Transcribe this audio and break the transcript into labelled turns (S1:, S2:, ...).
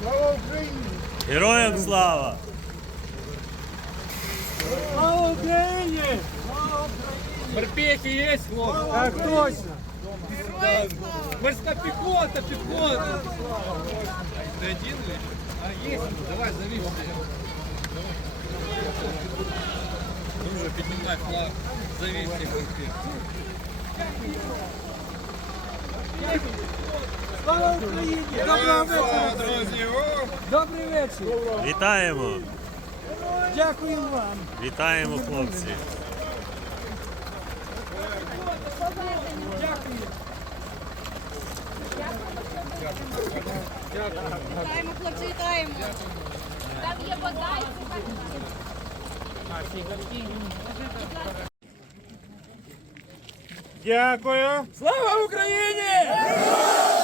S1: Слава Україні!
S2: Героям слава!
S1: Слава Україні!
S3: Морпехи есть, хлопцы?
S1: Так точно!
S3: Морская пехота, пехота! Ты один или? А, есть? Давай, зови. Друже, поднимай флаг. Зови всех морпехов.
S1: Слава Україні! Доброго вечора!
S3: Друзі!
S1: Добрий вечір!
S2: Вітаємо!
S1: Дякую вам!
S2: Вітаємо, хлопці!
S4: Вітаємо, хлопці, вітаємо. Там є вода і
S1: Дякую! Слава Україні!